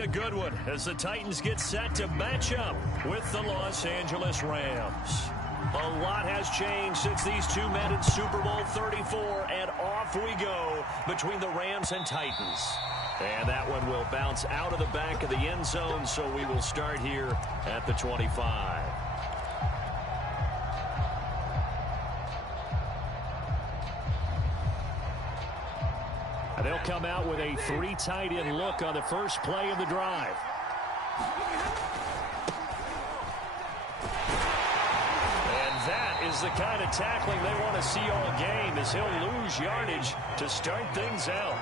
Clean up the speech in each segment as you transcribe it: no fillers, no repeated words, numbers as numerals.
A good one as the Titans get set to match up with the Los Angeles Rams. A lot has changed since these two met in Super Bowl 34, and off we go between the Rams and Titans. And that one will bounce out of the back of the end zone, so we will start here at the 25. They'll come out with a three tight end look on the first play of the drive. And that is the kind of tackling they want to see all game, as he'll lose yardage to start things out.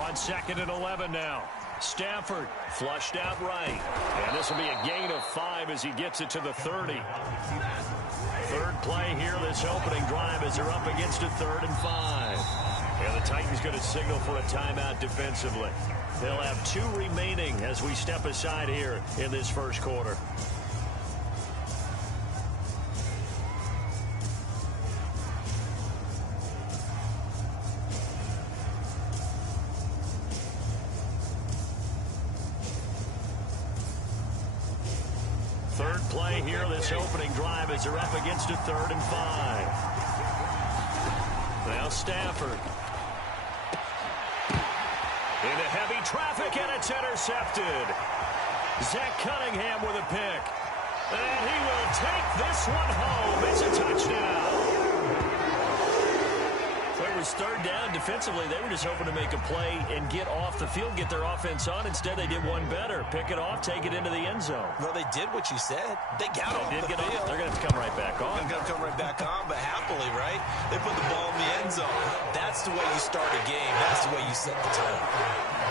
On 2nd and 11 now. Stafford flushed out right. And this will be a gain of 5 as he gets it to the 30. Third play here this opening drive as they're up against a 3rd and 5. And the Titans going to signal for a timeout defensively. They'll have 2 remaining as we step aside here in this first quarter. Third play here, this opening drive as they're up against a 3rd and 5. Now Stafford. Into heavy traffic, and it's intercepted. Zach Cunningham with a pick. And he will take this one home. It's a touchdown. It was 3rd down. Defensively, they were just hoping to make a play and get off the field, get their offense on. Instead, they did one better. Pick it off, take it into the end zone. Well, they did what you said. They got off the field. They're going to have to come right back on. They're going to come right back on, but happily, right? They put the ball in the end zone. That's the way you start a game. That's the way you set the tone.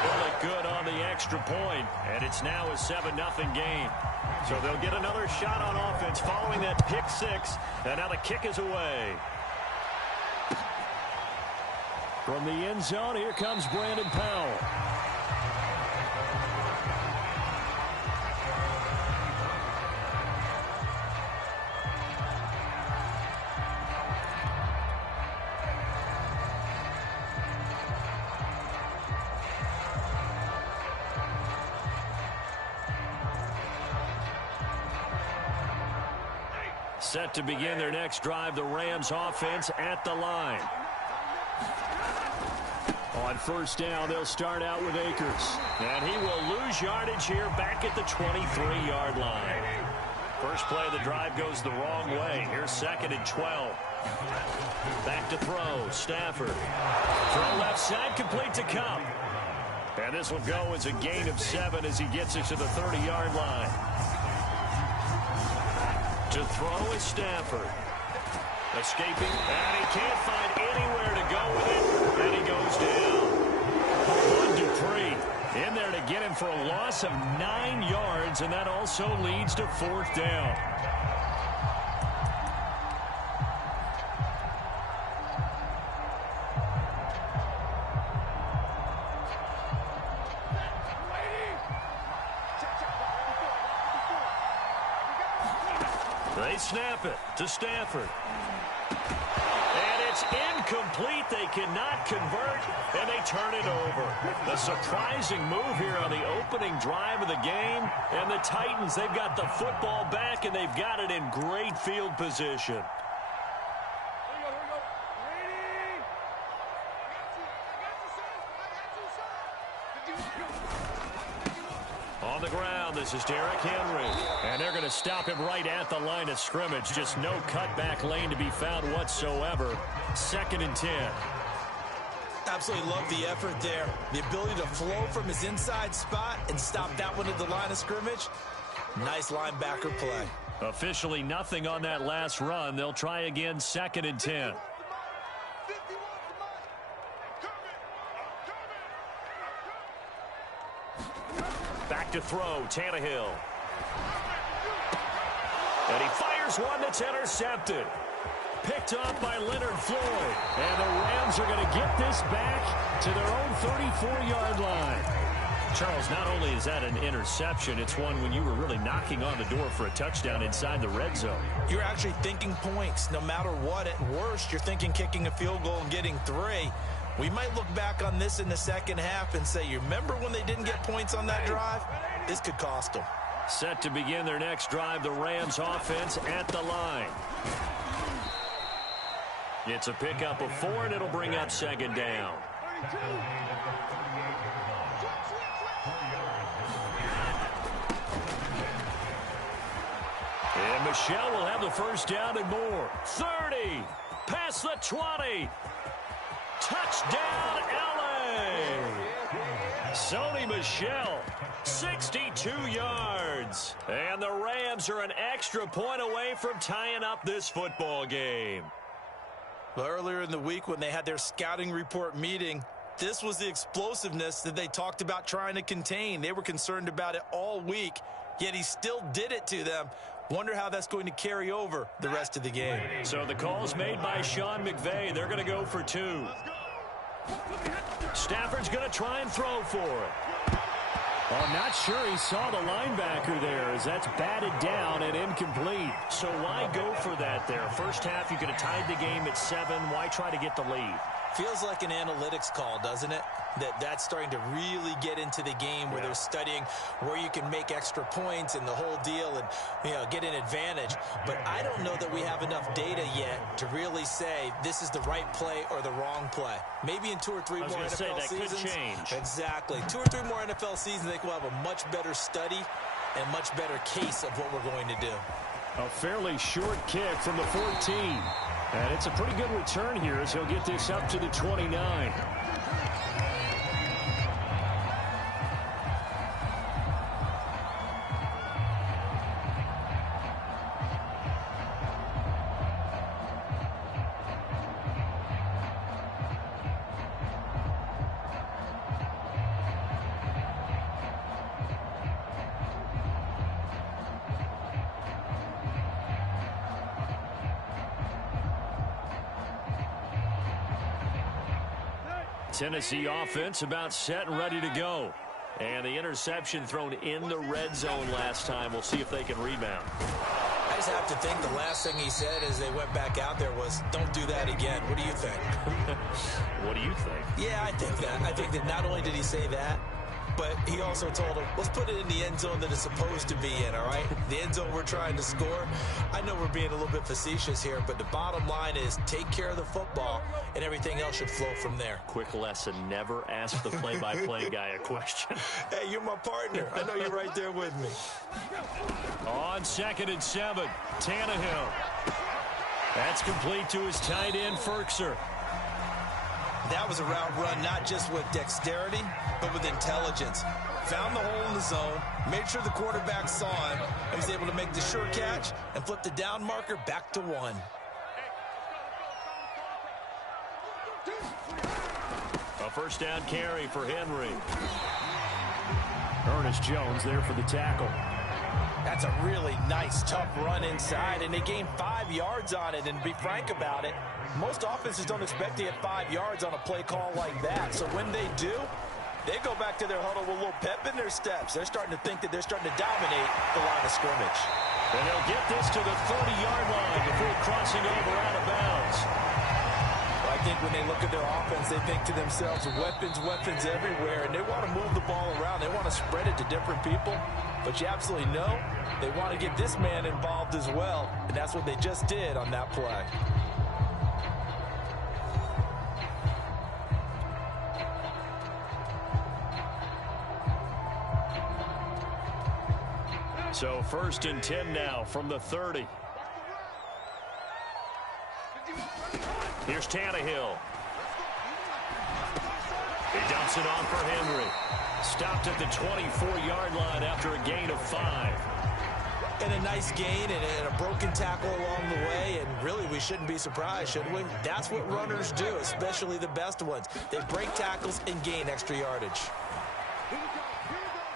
Really good on the extra point, and it's now a 7-0 game. So they'll get another shot on offense following that pick 6, and now the kick is away. From the end zone, here comes Brandon Powell. Set to begin their next drive, the Rams offense at the line. On 1st down, they'll start out with Akers. And he will lose yardage here back at the 23-yard line. First play of the drive goes the wrong way. Here's 2nd and 12. Back to throw. Stafford. Throw left side, complete to Cup. And this will go as a gain of 7 as he gets it to the 30-yard line. To throw is Stafford. Escaping, and he can't find anywhere to go with it, and he goes down. Dupree in there to get him for a loss of 9 yards, and that also leads to 4th down. They snap it to Stafford. And it's incomplete. They cannot convert, and they turn it over. A surprising move here on the opening drive of the game. And the Titans, they've got the football back, and they've got it in great field position. On the ground, this is Derrick Henry. And they're going to stop him right at the line of scrimmage. Just no cutback lane to be found whatsoever. 2nd and 10. Absolutely love the effort there. The ability to flow from his inside spot and stop that one at the line of scrimmage. Nice linebacker play. Officially nothing on that last run. They'll try again, 2nd and 10. Back to throw, Tannehill. And he fires one that's intercepted. Picked up by Leonard Floyd. And the Rams are going to get this back to their own 34-yard line. Charles, not only is that an interception, it's one when you were really knocking on the door for a touchdown inside the red zone. You're actually thinking points. No matter what, at worst, you're thinking kicking a field goal and getting 3. We might look back on this in the second half and say, you remember when they didn't get points on that drive? This could cost them. Set to begin their next drive, the Rams offense at the line. It's a pickup of 4, and it'll bring up second down. And Michelle will have the first down and more. 30, past the 20. Touchdown, LA! Sony Michel, 62 yards. And the Rams are an extra point away from tying up this football game. Well, earlier in the week when they had their scouting report meeting, this was the explosiveness that they talked about trying to contain. They were concerned about it all week, yet he still did it to them. Wonder how that's going to carry over the rest of the game. So the call's made by Sean McVay. They're going to go for 2. Stafford's going to try and throw for it. Well, I'm not sure he saw the linebacker there as that's batted down and incomplete. So why go for that there? First half, you could have tied the game at 7. Why try to get the lead? Feels like an analytics call, doesn't it? That's starting to really get into the game where they're studying where you can make extra points and the whole deal and, get an advantage. But I don't know that we have enough data yet to really say this is the right play or the wrong play. Maybe in 2 or 3 more NFL seasons. Could change. Exactly. 2 or 3 more NFL seasons, I think we'll have a much better study and much better case of what we're going to do. A fairly short kick from the 14. And it's a pretty good return here as he'll get this up to the 29. Tennessee offense about set and ready to go. And the interception thrown in the red zone last time. We'll see if they can rebound. I just have to think the last thing he said as they went back out there was, don't do that again. What do you think? What do you think? Yeah, I think that. I think that not only did he say that, but he also told him, let's put it in the end zone that it's supposed to be in, all right? The end zone we're trying to score. I know we're being a little bit facetious here, but the bottom line is take care of the football, and everything else should flow from there. Quick lesson, never ask the play-by-play guy a question. Hey, you're my partner. I know you're right there with me. On 2nd and 7, Tannehill. That's complete to his tight end, Ferkser. That was a route run not just with dexterity, but with intelligence. Found the hole in the zone, made sure the quarterback saw him, and was able to make the sure catch and flip the down marker back to 1. A first down carry for Henry. Ernest Jones there for the tackle. That's a really nice, tough run inside, and they gained 5 yards on it. And to be frank about it, most offenses don't expect to get 5 yards on a play call like that. So when they do, they go back to their huddle with a little pep in their steps. They're starting to think that they're starting to dominate the line of scrimmage. And they'll get this to the 30-yard line before crossing over out of bounds. I think when they look at their offense, they think to themselves, weapons everywhere, and they want to move the ball around. They want to spread it to different people. But you absolutely know they want to get this man involved as well, and that's what they just did on that play. So 1st and 10 now from the 30. Here's Tannehill. He dumps it off for Henry. Stopped at the 24-yard line after a gain of 5. And a nice gain and a broken tackle along the way, and really we shouldn't be surprised, should we? That's what runners do, especially the best ones. They break tackles and gain extra yardage.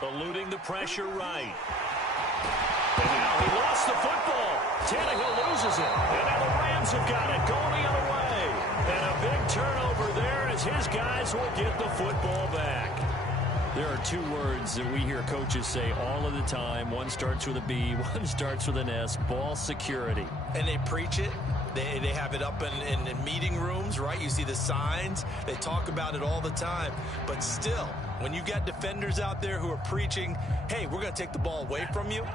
Eluding the pressure right. And now he lost the football. Tannehill loses it. And now the Rams have got it going the other way. And a big turnover there as his guys will get the football back. There are two words that we hear coaches say all of the time. One starts with a B, one starts with an S, ball security. And they preach it. They have it up in meeting rooms, right? You see the signs. They talk about it all the time. But still, when you've got defenders out there who are preaching, hey, we're going to take the ball away from you,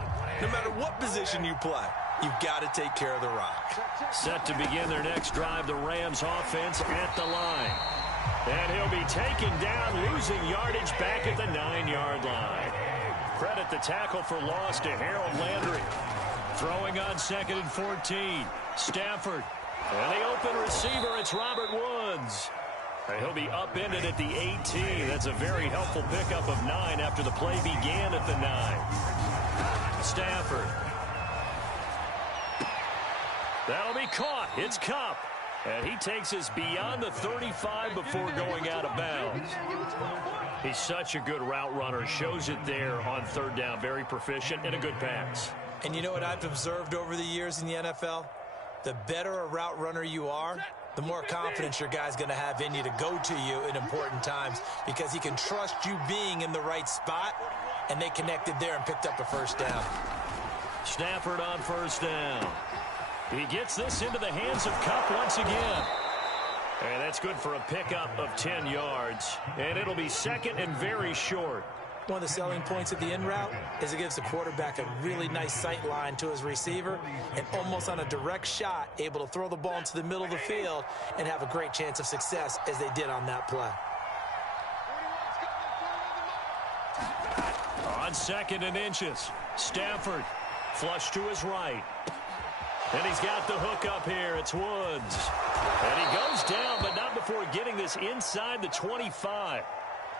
no matter what position you play, you've got to take care of the rock. Set to begin their next drive, the Rams offense at the line. And he'll be taken down, losing yardage back at the 9-yard line. Credit the tackle for loss to Harold Landry. Throwing on 2nd and 14. Stafford. And the open receiver, it's Robert Woods. And he'll be upended at the 18. That's a very helpful pickup of 9 after the play began at the 9. Stafford. That'll be caught. It's Kupp. And he takes us beyond the 35 before going out of bounds. He's such a good route runner. Shows it there on 3rd down. Very proficient and a good pass. And you know what I've observed over the years in the NFL? The better a route runner you are, the more confidence your guy's going to have in you to go to you in important times because he can trust you being in the right spot, and they connected there and picked up a 1st down. Stafford on 1st down. He gets this into the hands of Kupp once again. And that's good for a pickup of 10 yards. And it'll be 2nd and very short. One of the selling points of the in route is it gives the quarterback a really nice sight line to his receiver and almost on a direct shot able to throw the ball into the middle of the field and have a great chance of success as they did on that play. On 2nd and inches, Stafford flush to his right. And he's got the hook up here. It's Woods. And he goes down, but not before getting this inside the 25.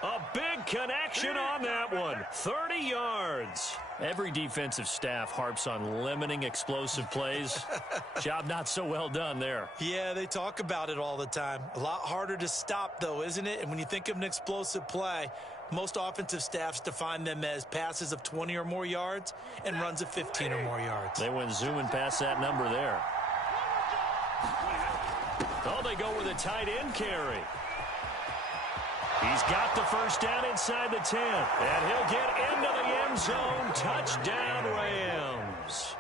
A big connection on that one. 30 yards. Every defensive staff harps on limiting explosive plays. Job not so well done there. Yeah, they talk about it all the time. A lot harder to stop, though, isn't it? And when you think of an explosive play, most offensive staffs define them as passes of 20 or more yards and runs of 15 or more yards. They went zooming past that number there. Oh, they go with a tight end carry. He's got the 1st down inside the 10. And he'll get into the end zone. Touchdown, Rams.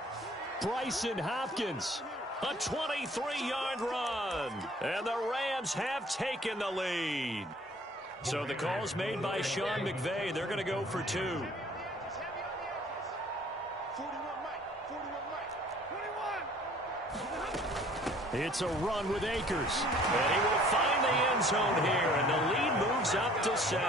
Bryson Hopkins, a 23-yard run. And the Rams have taken the lead. So the call's made by Sean McVay. They're going to go for 2. It's a run with Akers. And he will find the end zone here. And the lead moves up to 7.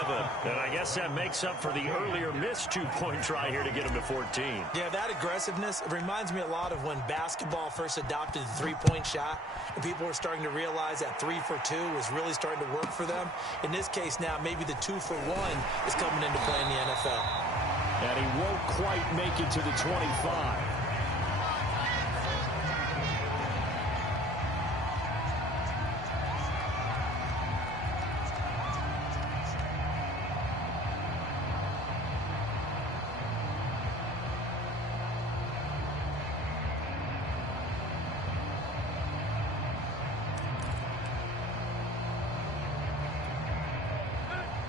And I guess that makes up for the earlier missed 2-point try here to get him to 14. Yeah, that aggressiveness, it reminds me a lot of when basketball first adopted the 3-point shot. And people were starting to realize that 3 for 2 was really starting to work for them. In this case now, maybe the 2 for 1 is coming into play in the NFL. And he won't quite make it to the 25.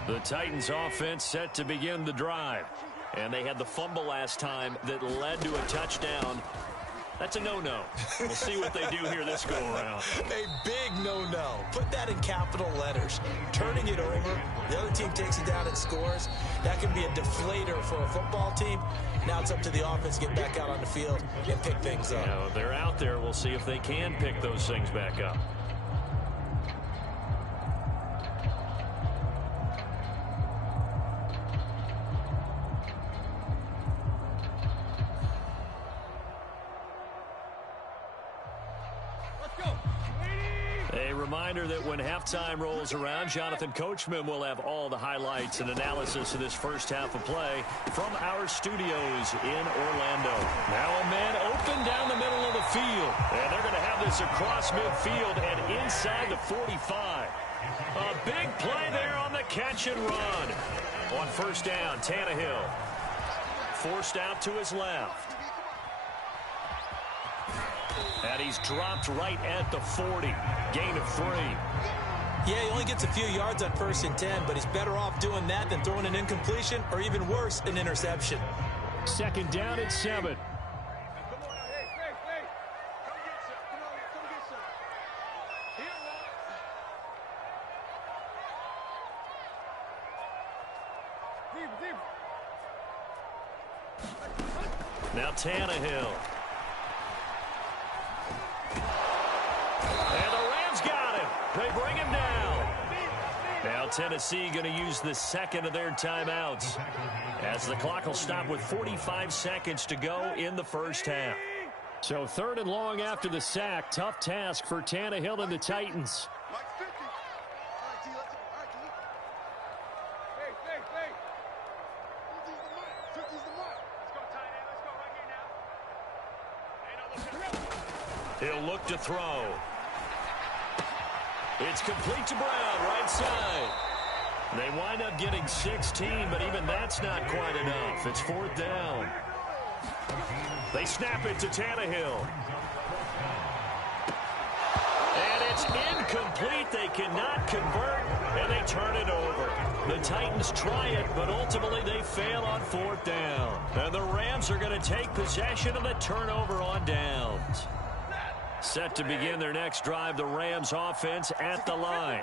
The Titans offense set to begin the drive. And they had the fumble last time that led to a touchdown. That's a no-no. We'll see what they do here this go-around. A big no-no. Put that in capital letters. Turning it over, the other team takes it down and scores. That can be a deflator for a football team. Now it's up to the offense to get back out on the field and pick things up. If they're out there, we'll see if they can pick those things back up. A reminder that when halftime rolls around, Jonathan Coachman will have all the highlights and analysis of this first half of play from our studios in Orlando. Now a man open down the middle of the field. And they're going to have this across midfield and inside the 45. A big play there on the catch and run. On 1st down, Tannehill forced out to his left. And he's dropped right at the 40. Gain of 3. Yeah, he only gets a few yards on 1st and 10, but he's better off doing that than throwing an incompletion or even worse, an interception. 2nd down and 7. Now Tannehill. And the Rams got him. They bring him down. Now Tennessee going to use the 2nd of their timeouts, as the clock will stop with 45 seconds to go in the 1st half. So 3rd and long after the sack. Tough task for Tannehill and the Titans. He'll look to throw. It's complete to Brown, right side. They wind up getting 16, but even that's not quite enough. It's 4th down. They snap it to Tannehill. And it's incomplete. They cannot convert, and they turn it over. The Titans try it, but ultimately they fail on 4th down. And the Rams are going to take possession of the turnover on downs. Set to begin their next drive, the Rams offense at the line.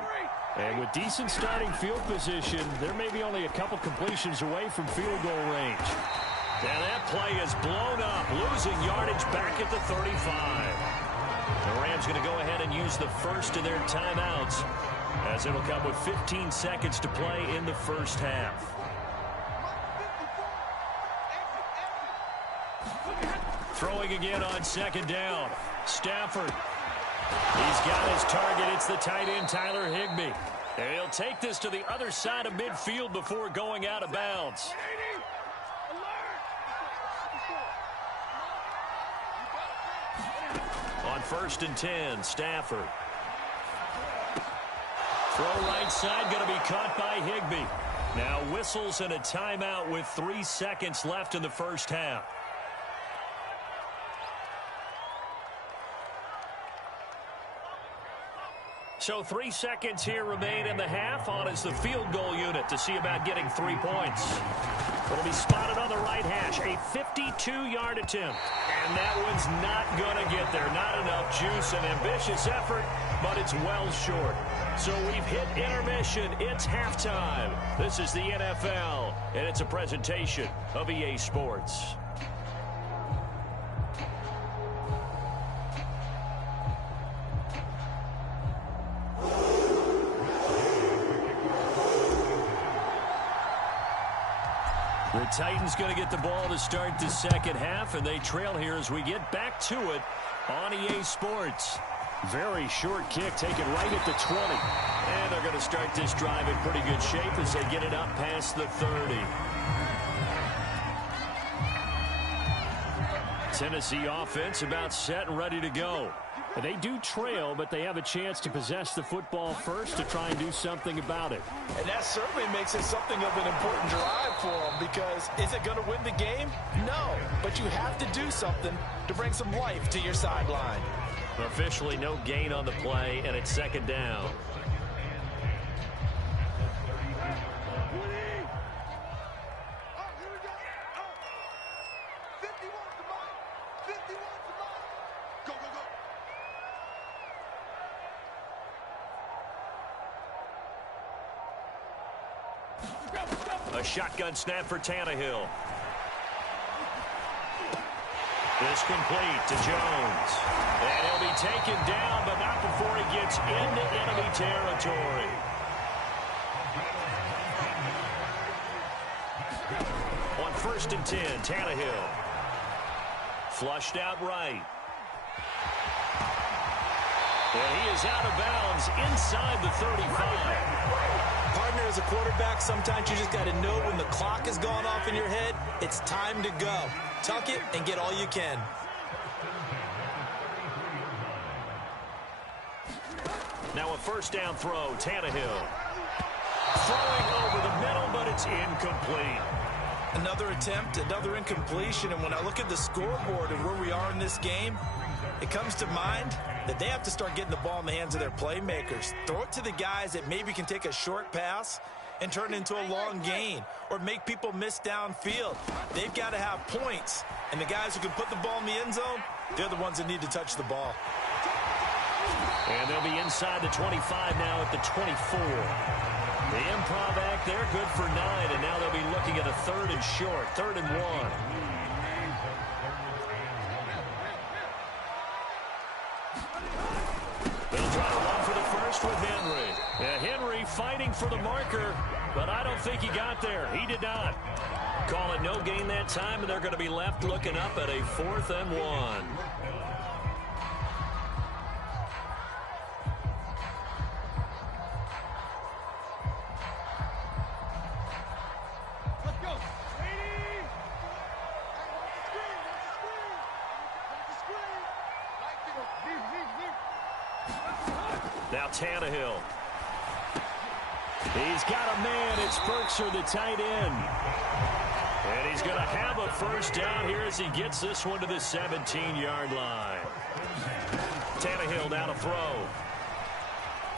And with decent starting field position, they're maybe only a couple completions away from field goal range. And that play is blown up, losing yardage back at the 35. The Rams going to go ahead and use the 1st of their timeouts, as it'll come with 15 seconds to play in the 1st half. Throwing again on 2nd down. Stafford. He's got his target. It's the tight end, Tyler Higbee. And he'll take this to the other side of midfield before going out of bounds. On 1st and 10, Stafford. Throw right side, going to be caught by Higbee. Now whistles and a timeout with 3 seconds left in the 1st half. So 3 seconds here remain in the half. On is the field goal unit to see about getting 3 points. It'll be spotted on the right hash. A 52-yard attempt. And that one's not going to get there. Not enough juice. An ambitious effort, but it's well short. So we've hit intermission. It's halftime. This is the NFL, and it's a presentation of EA Sports. The Titans going to get the ball to start the 2nd half, and they trail here as we get back to it on EA Sports. Very short kick taken right at the 20. And they're going to start this drive in pretty good shape as they get it up past the 30. Tennessee offense about set and ready to go. They do trail, but they have a chance to possess the football first to try and do something about it. And that certainly makes it something of an important drive for them, because is it going to win the game? No, but you have to do something to bring some life to your sideline. Officially no gain on the play, and it's 2nd down. A shotgun snap for Tannehill. This complete to Jones. And he'll be taken down, but not before he gets into enemy territory. On 1st and 10, Tannehill. Flushed out right. And he is out of bounds inside the 35. Partner, as a quarterback, sometimes you just got to know when the clock has gone off in your head, it's time to go. Tuck it and get all you can. Now a 1st down throw, Tannehill. Throwing over the middle, but it's incomplete. Another attempt, another incompletion, and when I look at the scoreboard and where we are in this game, it comes to mind that they have to start getting the ball in the hands of their playmakers. Throw it to the guys that maybe can take a short pass and turn it into a long gain or make people miss downfield. They've got to have points, and the guys who can put the ball in the end zone, they're the ones that need to touch the ball. And they'll be inside the 25 now at the 24. The improv act there, good for 9, and now they'll be looking at a 3rd and short, 3rd and 1. They'll try to run for the first with Henry. Henry fighting for the marker, but I don't think he got there. He did not. Call it no gain that time, and they're going to be left looking up at a 4th and 1. Now Tannehill. He's got a man. It's Firkser, the tight end. And he's going to have a first down here as he gets this one to the 17-yard line. Tannehill now to throw.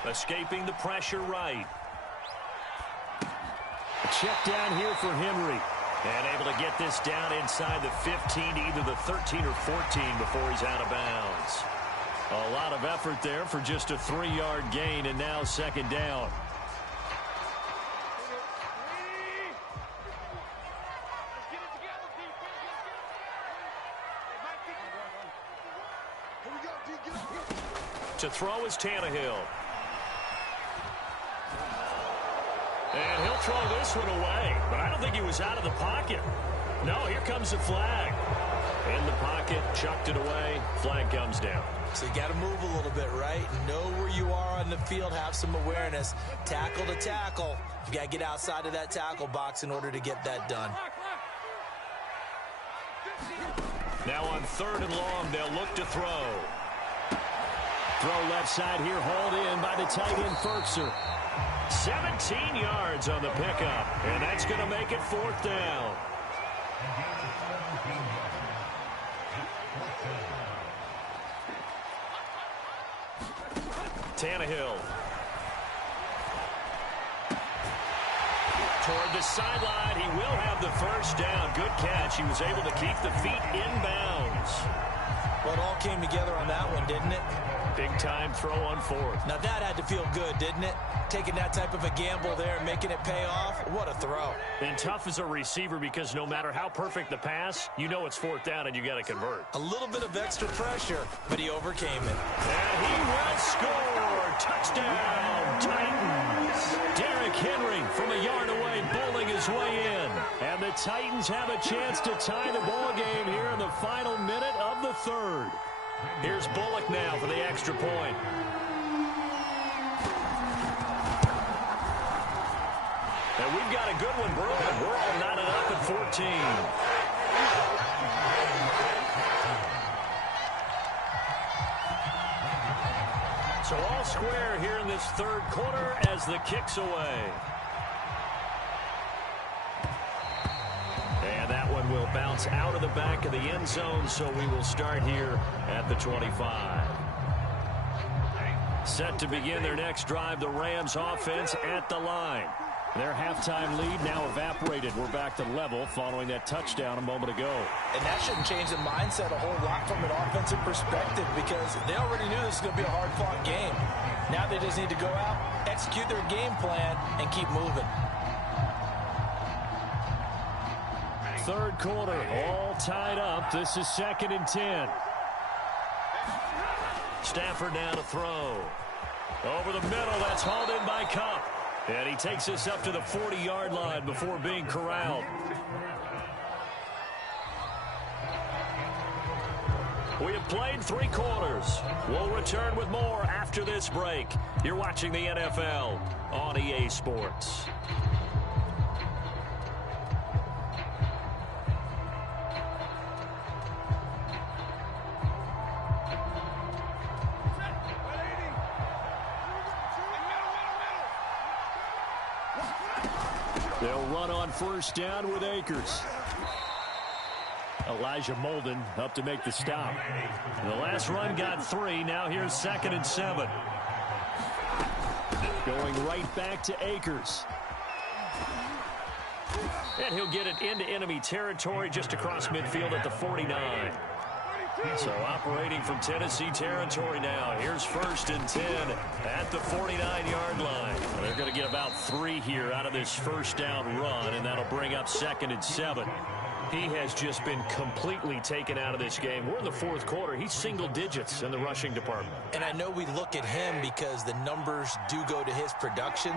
Escaping the pressure right. A check down here for Henry. And able to get this down inside the 15 to either the 13 or 14 before he's out of bounds. A lot of effort there for just a 3-yard gain, and now 2nd down. To throw is Tannehill. And he'll throw this one away, but I don't think he was out of the pocket. No, here comes the flag. In the pocket, chucked it away, flag comes down. So you got to move a little bit, right? Know where you are on the field, have some awareness. Tackle to tackle. You got to get outside of that tackle box in order to get that done. Now on 3rd and long, they'll look to throw. Throw left side here, hauled in by the tight end Firkser. 17 yards on the pickup, and that's going to make it 4th down. Tannehill. Toward the sideline, he will have the first down. Good catch. He was able to keep the feet inbounds. Well, it all came together on that one, didn't it? Big-time throw on 4th. Now, that had to feel good, didn't it? Taking that type of a gamble there and making it pay off. What a throw. And tough as a receiver because no matter how perfect the pass, you know it's 4th down and you got to convert. A little bit of extra pressure, but he overcame it. And he will score. Touchdown, Titans. Derrick Henry from a yard away bowling his way in. And the Titans have a chance to tie the ball game here in the final minute of the 3rd. Here's Bullock now for the extra point. And we've got a good one brewing. We're all knotted up at 14. So all square here in this 3rd quarter as the kick's away. And that one will bounce out of the back of the end zone, so we will start here at the 25. Set to begin their next drive, the Rams offense at the line. Their halftime lead now evaporated. We're back to level following that touchdown a moment ago. And that shouldn't change the mindset a whole lot from an offensive perspective because they already knew this was going to be a hard-fought game. Now they just need to go out, execute their game plan, and keep moving. 3rd quarter, all tied up. This is 2nd and 10. Stafford now to throw. Over the middle, that's hauled in by Cup. And he takes us up to the 40-yard line before being corralled. We have played 3 quarters. We'll return with more after this break. You're watching the NFL on EA Sports. They'll run on 1st down with Akers. Elijah Molden up to make the stop. The last run got 3. Now here's 2nd and 7. Going right back to Akers. And he'll get it into enemy territory just across midfield at the 49. So operating from Tennessee territory now. Here's 1st and 10 at the 49-yard line. They're going to get about 3 here out of this first down run, and that'll bring up 2nd and 7. He has just been completely taken out of this game. We're in the 4th quarter. He's single digits in the rushing department. And I know we look at him because the numbers do go to his production.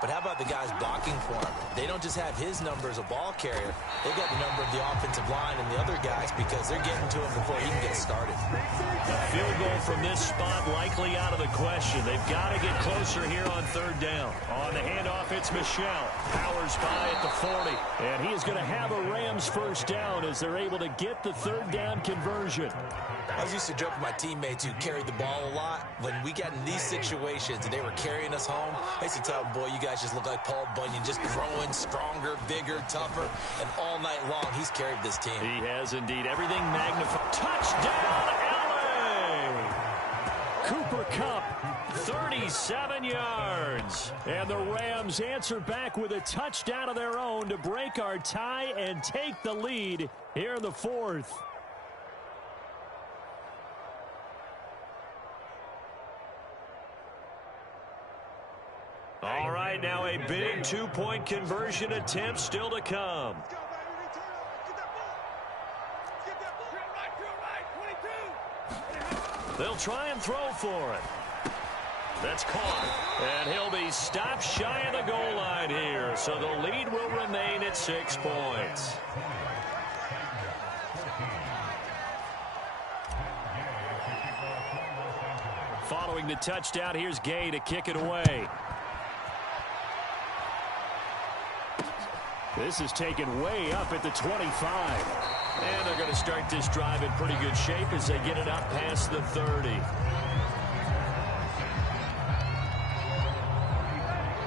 But how about the guys blocking for him? They don't just have his number as a ball carrier. They got the number of the offensive line and the other guys because they're getting to him before he can get started. A field goal from this spot likely out of the question. They've got to get closer here on 3rd down. On the handoff, it's Michelle. Powers by at the 40. And he is going to have a Rams first down as they're able to get the 3rd down conversion. I was used to joke with my teammates who carried the ball a lot. When we got in these situations and they were carrying us home, I used to tell them, boy, you guys just look like Paul Bunyan, just growing stronger, bigger, tougher. And all night long, he's carried this team. He has indeed. Everything magnified. Touchdown, LA! Cooper Kupp, 37 yards. And the Rams answer back with a touchdown of their own to break our tie and take the lead here in the 4th. All right, now a big 2-point conversion attempt still to come. They'll try and throw for it. That's caught. And he'll be stopped shy of the goal line here. So the lead will remain at 6 points. Following the touchdown, here's Gay to kick it away. This is taken way up at the 25. And they're going to start this drive in pretty good shape as they get it up past the 30.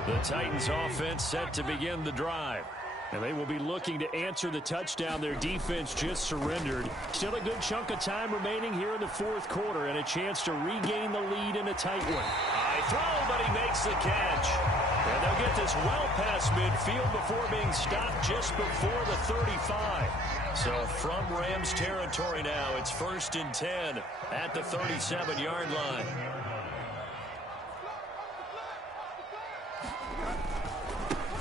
The Titans offense set to begin the drive. And they will be looking to answer the touchdown their defense just surrendered. Still a good chunk of time remaining here in the 4th quarter and a chance to regain the lead in a tight one. High throw, but he makes the catch. And they'll get this well past midfield before being stopped just before the 35. So from Rams territory now, it's 1st and 10 at the 37-yard line.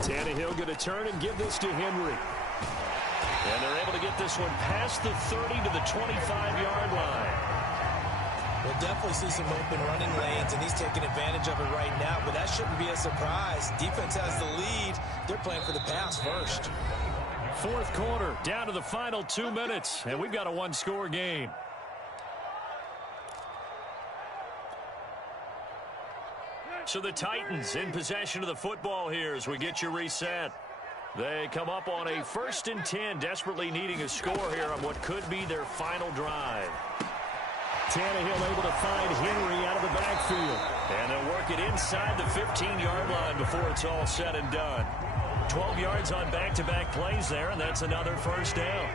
Tannehill going to turn and give this to Henry. And they're able to get this one past the 30 to the 25-yard line. We'll definitely see some open running lanes, and he's taking advantage of it right now, but that shouldn't be a surprise. Defense has the lead. They're playing for the pass first. 4th quarter, down to the final 2 minutes, and we've got a 1-score game. So the Titans in possession of the football here as we get you reset. They come up on a 1st and 10, desperately needing a score here on what could be their final drive. Tannehill able to find Henry out of the backfield. And they'll work it inside the 15-yard line before it's all said and done. 12 yards on back-to-back plays there, and that's another first down.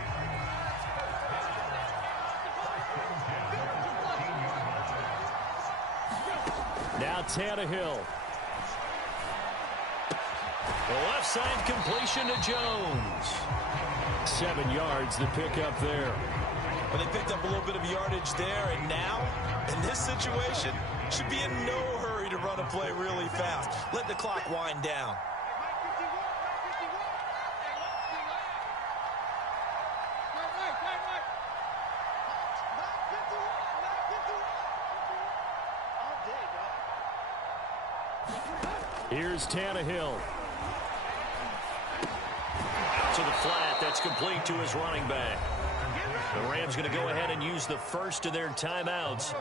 Now Tannehill. The left side completion to Jones. 7 yards the pickup there. Well, they picked up a little bit of yardage there, and now, in this situation, should be in no hurry to run a play really fast. Let the clock wind down. Here's Tannehill. Out to the flat. That's complete to his running back. The Rams going to go ahead and use the first of their timeouts.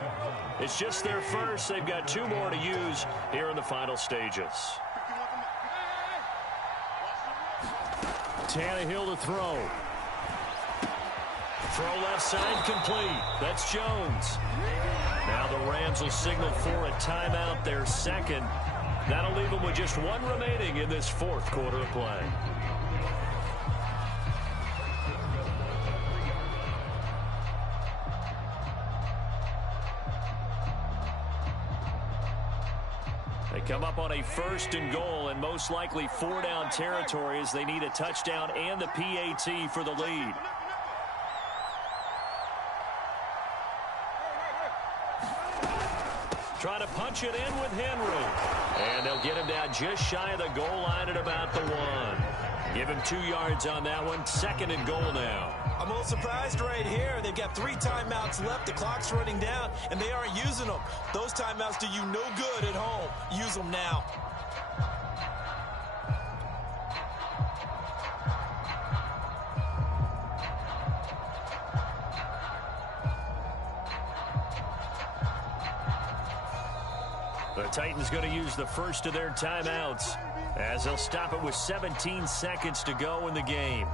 It's just their first. They've got 2 more to use here in the final stages. Tannehill to throw. Throw left side complete. That's Jones. Now the Rams will signal for a timeout, their second. That'll leave them with just 1 remaining in this 4th quarter of play. come up on a 1st and goal and most likely 4-down territory as they need a touchdown and the PAT for the lead. Trying to punch it in with Henry. And they'll get him down just shy of the goal line at about the 1. Give him 2 yards on that one. 2nd and goal now. I'm a little surprised right here. They've got 3 timeouts left. The clock's running down, and they aren't using them. Those timeouts do you no good at home. Use them now. The Titans going to use the first of their timeouts as they'll stop it with 17 seconds to go in the game.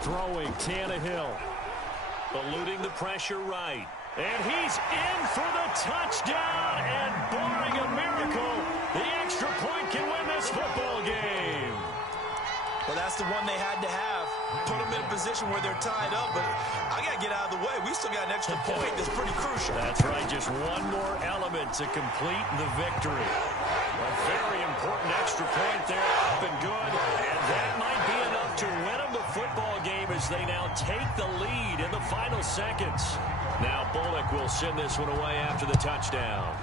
Throwing Tannehill, eluding the pressure right. And he's in for the touchdown, and barring a miracle, the extra point can win this football game. Well, that's the one they had to have. Put them in a position where they're tied up, but I got to get out of the way. We still got an extra point that's pretty crucial. That's right, just one more element to complete the victory. A very important extra point there, up and good, and that might be enough to win them the football game as they now take the lead in the final seconds. Now Bullock will send this one away after the touchdown.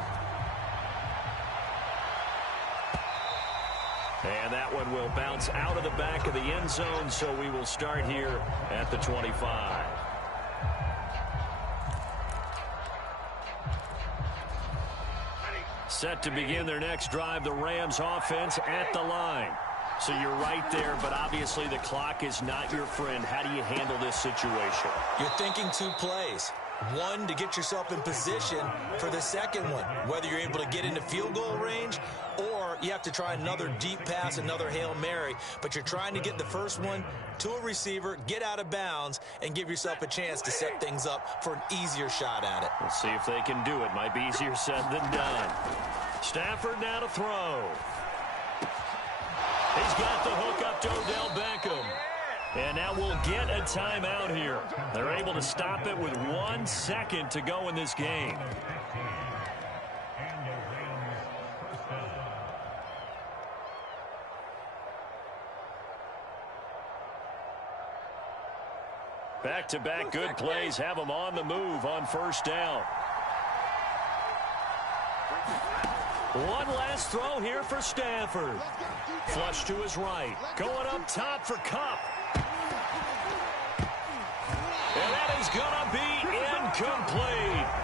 And that one will bounce out of the back of the end zone, so we will start here at the 25. Set to begin their next drive, the Rams offense at the line. So you're right there, but obviously the clock is not your friend. How do you handle this situation? You're thinking 2 plays. One, to get yourself in position for the second one, whether you're able to get into field goal range or you have to try another deep pass, another Hail Mary, but you're trying to get the first one to a receiver, get out of bounds, and give yourself a chance to set things up for an easier shot at it. We'll see if they can do it. Might be easier said than done. Stafford now to throw. He's got the hook up to Odell Beckham. And now we'll get a timeout here. They're able to stop it with 1 second to go in this game. Back-to-back good plays have them on the move on 1st down. One last throw here for Stafford. Flush to his right. Going up top for Kupp. And that is going to be incomplete.